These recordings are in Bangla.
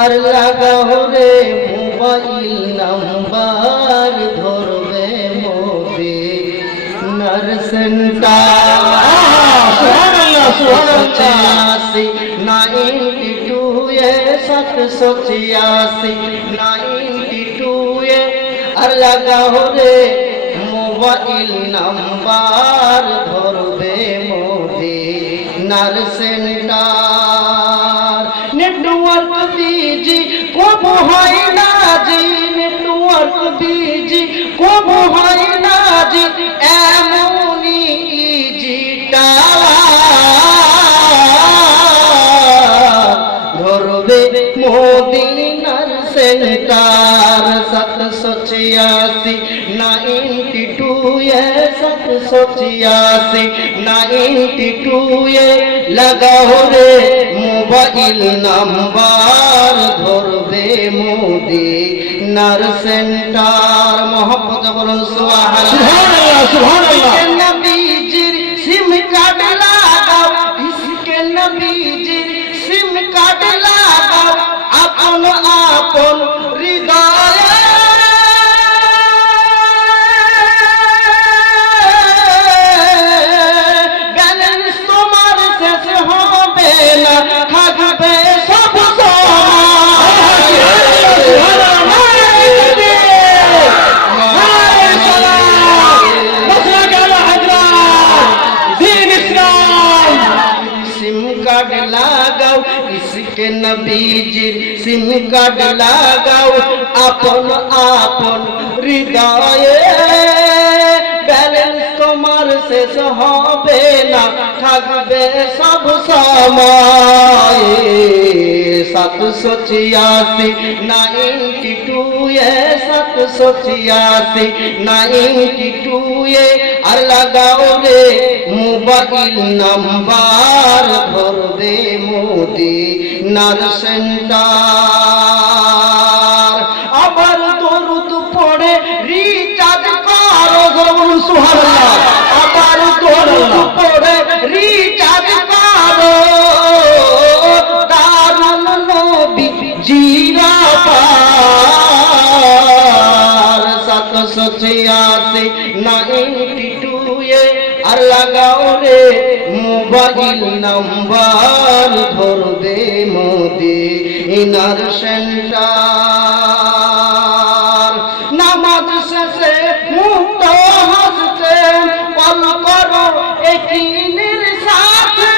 আর লাগাও রে মোবাইল নাম্বার ধরবে মদিনার সেন্টার। সুবহানাল্লাহ সুবহানাল্লাহ। 92 এ 786 92 এ আর লাগাও রে মোবাইল নাম্বার ধরবে মদিনার সেন্টার। নেটওয়ার্ক বিজি কব হয় না জি, নেটওয়ার্ক বিজি কব হয় না জি, এমনই ইজিটা ধরবে মদিনার সেন্টার। 786 92 এ 786 92 এ লাগাও রে মোবাইল নাম্বার ধরবে মদিনার সেন্টার। মোহাম্মদ বলুন সুবহানাল্লাহ সুবহানাল্লাহ। নবীজির সিম কার্ড লাগাও, ইসকে নবীজির সিম কার্ড লাগাও, আপন আপন হৃদয়ে ব্যালেন্স তোমার শেষ হবে না, থাকবে সব লাগাও, ইসকে নবীজির সিম কার্ড লাগাও, আপন আপন হৃদয়ে ব্যালেন্স তোমার শেষ হবে না, থাকবে সব সময়। 786 92 এ 786 92 এ আর লাগাও রে মোবাইল নাম্বার ধরবে মদিনার সেন্টার। আবার দরুদ পড়ে রিচার্জ করো, বলুন সুবহানাল্লাহ। আবার দরুদ পড়ে রিচার্জ করো, দারুন নবী জিরাবার। 786 92 এ আর লাগাও রে মোবাইল নাম্বার ধরবে মদিনার সেন্টার। নামাজ শেষে মুক্ত হস্তে পাল করো একিনের সাথে,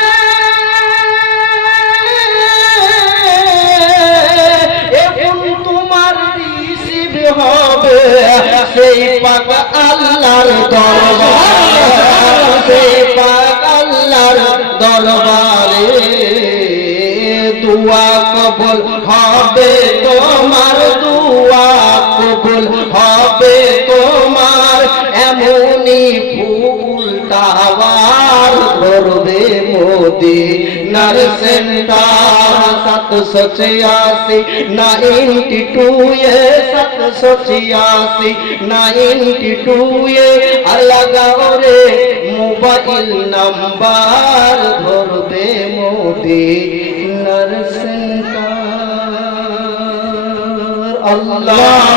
এখন তোমার রিসিভ হবে সেই পাক আল্লাহর দরবারে, সেই পাক আল্লাহর দরবারে। দুয়া কবুল হবে তোমার, দুয়া কবুল হবে তোমার, এমনই ফুল টাওয়ার ধরবে মদিনার সেন্টার। 786 92 এ 786 92 এ আর লাগাও রে মোবাইল নাম্বার ধরবে মদিনার সেন্টার। আল্লাহ